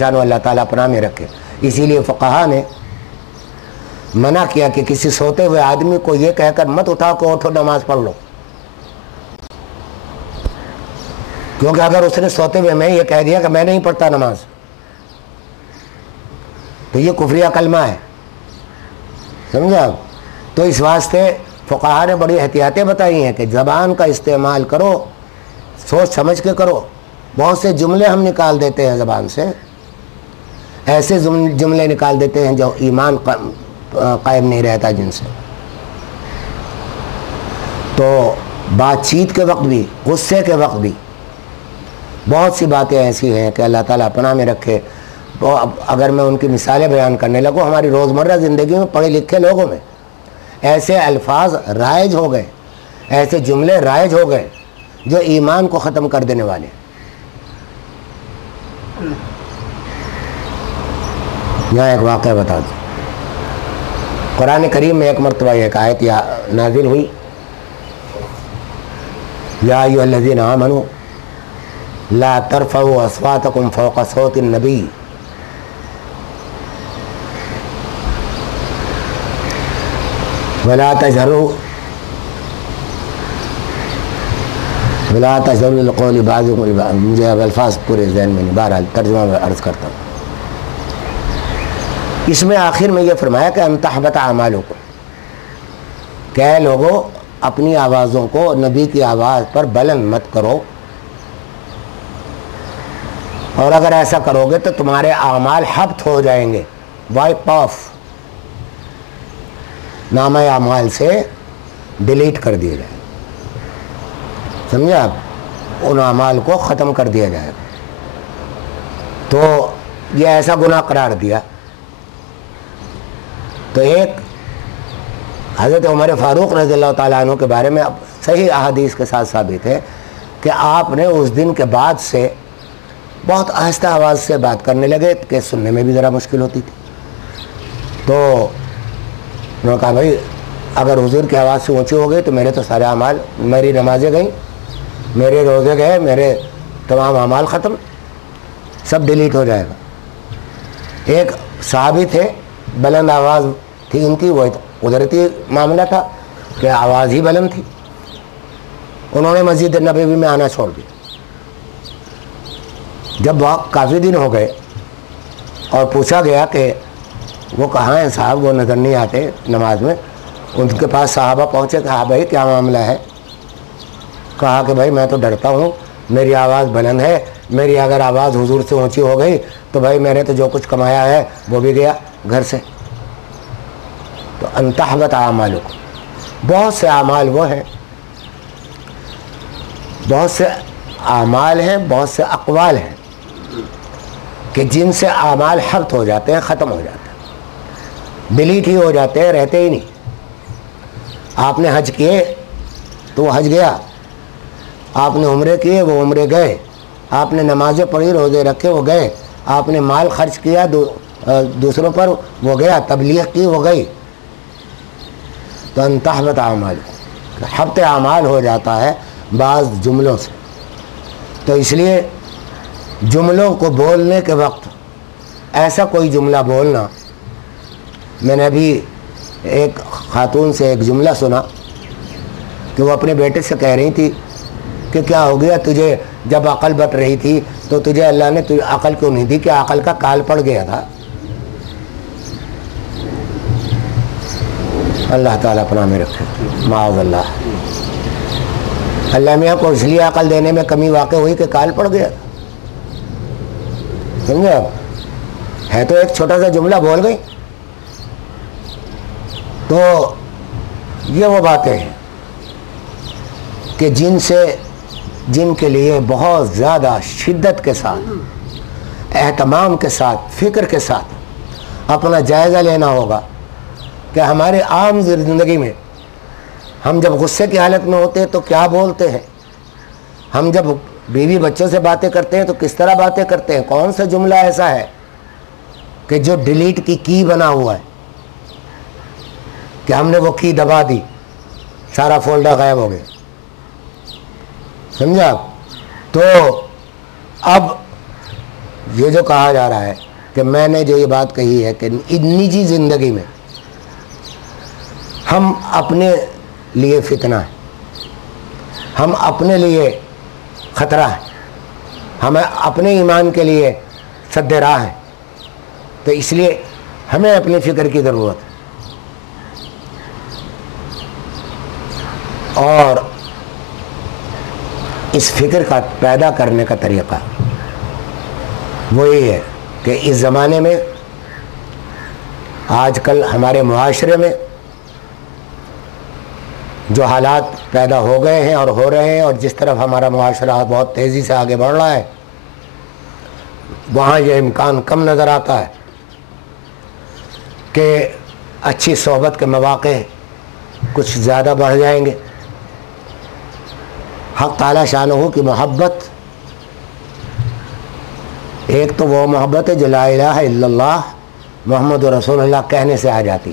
جانو اللہ تعالیٰ پناہ میں رکھے. اسی لیے فقہا نے منع کیا کہ کسی سوتے ہوئے آدمی کو یہ کہہ کر مت اٹھا کہ اٹھو نماز پڑھ لو، کیونکہ اگر اس نے سوتے ہوئے میں یہ کہہ دیا کہ میں نہیں پڑھتا نماز تو یہ کفریہ کلمہ ہے، سمجھا آپ؟ تو اس واسطے فقہا نے بڑی احتیاطیں بتائی ہیں کہ زبان کا استعمال کرو، سوچ سمجھ کے کرو. بہت سے جملے ہم نکال دیتے ہیں زبان سے، ایسے جملے نکال دیتے ہیں جو ایمان قائم نہیں رہتا جن سے. تو بات چیت کے وقت بھی، غصے کے وقت بھی بہت سی باتیں ایسی ہیں کہ اللہ تعالیٰ پناہ میں رکھے. تو اگر میں ان کی مثالیں بیان کرنے لگوں، ہماری روزمرہ زندگی میں پڑھے لکھے لوگوں میں ایسے الفاظ رائج ہو گئے، ایسے جملے رائج ہو گئے جو ایمان کو ختم کر دینے والے. یہاں ایک واقعہ بتا دوں. قرآن کریم میں ایک مرتبہ ایک آیت نازل ہوئی، یا ایھا الذین آمنوا لا ترفعوا اصواتکم فوق صوت النبی ولا تجهروا بالقول بعضکم لبعض. مجھے اب الفاظ پورے ذہن میں نہیں، بہرحال ترجمہ میں عرض کرتا ہوں. اس میں آخر میں یہ فرمایا کہ ان تحبط اعمالکم، کہ اے لوگوں اپنی آوازوں کو نبی کی آواز پر بلند مت کرو، اور اگر ایسا کرو گے تو تمہارے اعمال حبط ہو جائیں گے، وائپ آف، نامہ اعمال سے ڈیلیٹ کر دیا جائے. سمجھا آپ؟ ان اعمال کو ختم کر دیا جائے. تو یہ ایسا گناہ قرار دیا. تو ایک حضرت عمر فاروق رضی اللہ تعالیٰ عنہ کے بارے میں اب صحیح احادیث کے ساتھ ثابت ہے کہ آپ نے اس دن کے بعد سے بہت آہستہ آواز سے بات کرنے لگے کہ سننے میں بھی ذرا مشکل ہوتی تھی. تو انہوں نے کہا بھائی اگر حضور کی آواز سے اونچی ہو گئی تو میرے تو سارے اعمال، میری نمازیں گئیں، میرے روزے گئے، میرے تمام اعمال ختم، سب ڈیلیٹ ہو جائے گا. ایک صحابی تھے، بلند آواز تھی ان کی، وہ قدرتی معاملہ تھا کہ آواز ہی بلند تھی. انہوں نے مسجد نبوی میں آنا چھوڑ دیا. جب کافی دن ہو گئے اور پوچھا گیا کہ وہ کہاں ہیں صاحب، وہ نظر نہیں آتے نماز میں، ان کے پاس صحابہ پہنچے، کہا بھائی کیا معاملہ ہے؟ کہا کہ بھائی میں تو ڈرتا ہوں، میری آواز بلند ہے، میری اگر آواز حضور سے اونچی ہو گئی تو بھائی میں نے تو جو کچھ کمایا ہے وہ بھی گیا گھر سے. تو ان تحبط اعمالکم، بہت سے اعمال وہ ہیں، بہت سے اعمال ہیں، بہت سے اقوال ہیں کہ جن سے اعمال حبط ہو جاتے ہیں، ختم ہو جاتے ہیں، ڈیلیٹ ہی ہو جاتے ہیں، رہتے ہی نہیں. آپ نے حج کیے تو وہ حج گیا، آپ نے عمرے کیے وہ عمرے گئے، آپ نے نمازیں پڑھی، روزے رکھے وہ گئے، آپ نے مال خرچ کیا دوسروں پر وہ گیا، تبلیغ کی وہ گئی. تو ان تحبط اعمال، حبط اعمال ہو جاتا ہے بعض جملوں سے. تو اس لیے جملوں کو بولنے کے وقت ایسا کوئی جملہ بولنا، میں نے ابھی ایک خاتون سے ایک جملہ سنا کہ وہ اپنے بیٹے سے کہہ رہی تھی کہ کیا ہو گیا تجھے، جب عقل بٹ رہی تھی تو تجھے اللہ نے عقل کیوں نہیں دی؟ کہ عقل کا کال پڑ گیا تھا. اللہ تعالیٰ پناہ میں رکھے، معاذ اللہ. اللہ میاں کو اس لیے عقل دینے میں کمی واقع ہوئی کہ کال پڑ گیا. سمجھے آپ؟ ہے تو ایک چھوٹا سا جملہ بول گئی. تو یہ وہ باتیں ہیں کہ جن کے لیے بہت زیادہ شدت کے ساتھ، اہتمام کے ساتھ، فکر کے ساتھ اپنا جائزہ لینا ہوگا کہ ہمارے عام زندگی میں ہم جب غصے کی حالت میں ہوتے ہیں تو کیا بولتے ہیں، ہم جب بیوی بچوں سے باتیں کرتے ہیں تو کس طرح باتیں کرتے ہیں، کون سا جملہ ایسا ہے کہ جو ڈیلیٹ کی بنا ہوا ہے کہ ہم نے وہ کی دبا دی، سارا فولڈر غائب ہو گیا. سمجھا آپ؟ تو اب یہ جو کہا جا رہا ہے کہ میں نے جو یہ بات کہی ہے کہ نجی زندگی میں ہم اپنے لیے فتنہ ہیں، ہم اپنے لیے خطرہ ہیں، ہمیں اپنے ایمان کے لیے سد راہ ہیں، تو اس لیے ہمیں اپنی فکر کی ضرورت ہے۔ اور اس فکر کا پیدا کرنے کا طریقہ وہی ہے کہ اس زمانے میں آج کل ہمارے معاشرے میں جو حالات پیدا ہو گئے ہیں اور ہو رہے ہیں، اور جس طرف ہمارا معاشرہ بہت تیزی سے آگے بڑھ رہا ہے، وہاں یہ امکان کم نظر آتا ہے کہ اچھی صحبت کے مواقع کچھ زیادہ بڑھ جائیں گے۔ حق تعالی شانہ کی محبت ایک تو وہ محبت ہے جو لا الہ الا اللہ محمد رسول اللہ کہنے سے آ جاتی،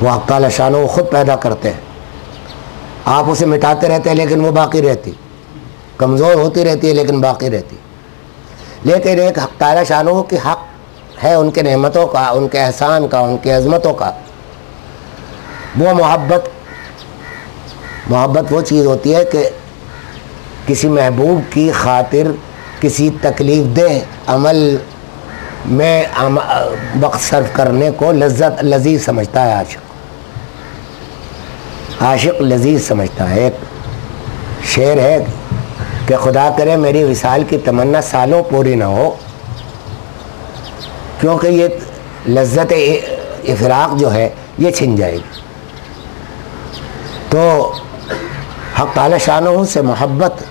وہ حق تعالی شانہ خود پیدا کرتے ہیں۔ آپ اسے مٹاتے رہتے ہیں لیکن وہ باقی رہتی، کمزور ہوتی رہتی ہے لیکن باقی رہتی۔ لیکن ایک حق تعالی شانہ کی حق ہے ان کے نعمتوں کا، ان کے احسان کا، ان کے عظمتوں کا، وہ محبت وہ چیز ہوتی ہے کہ کسی محبوب کی خاطر کسی تکلیف دہ عمل میں وقت صرف کرنے کو لذیذ سمجھتا ہے عاشق لذیذ سمجھتا ہے۔ ایک شعر ہے کہ خدا کرے میری وصال کی تمنا سالوں پوری نہ ہو، کیونکہ یہ لذت افراق جو ہے یہ چھن جائے گی۔ تو حق تعالی شانہ سے محبت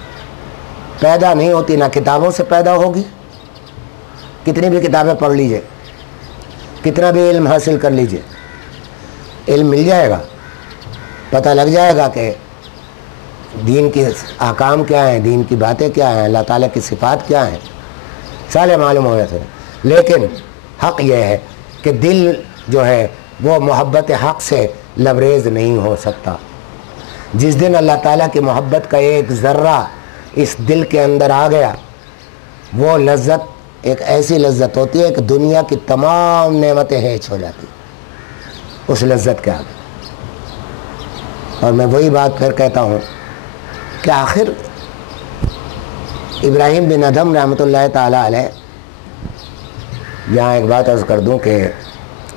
پیدا نہیں ہوتی، نہ کتابوں سے پیدا ہوگی، کتنی بھی کتابیں پڑھ لیجئے، کتنا بھی علم حاصل کر لیجئے، علم مل جائے گا، پتہ لگ جائے گا کہ دین کے احکام کیا ہیں، دین کی باتیں کیا ہیں، اللہ تعالیٰ کی صفات کیا ہیں، سارے معلوم ہو جاتے ہیں۔ لیکن حق یہ ہے کہ دل جو ہے وہ محبت حق سے لبریز نہیں ہو سکتا۔ جس دن اللہ تعالیٰ کی محبت کا ایک ذرہ اس دل کے اندر آ گیا، وہ لذت ایک ایسی لذت ہوتی ہے کہ دنیا کی تمام نعمتیں ہیچ ہو جاتی اس لذت کے آگے۔ اور میں وہی بات پھر کہتا ہوں کہ آخر ابراہیم بن ادھم رحمۃ اللہ تعالیٰ علیہ، یہاں ایک بات عرض کر دوں کہ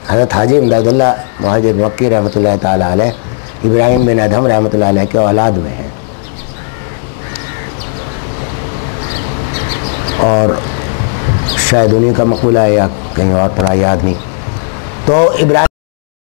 حضرت حاجی امداد اللہ مہاجر مکی رحمۃ اللہ تعالیٰ علیہ ابراہیم بن ادھم رحمۃ اللہ علیہ کے اولاد میں ہیں، اور شاید انہیں کا مقولہ ہے یا کہیں اور پڑھا، یاد نہیں۔ تو ابراہیم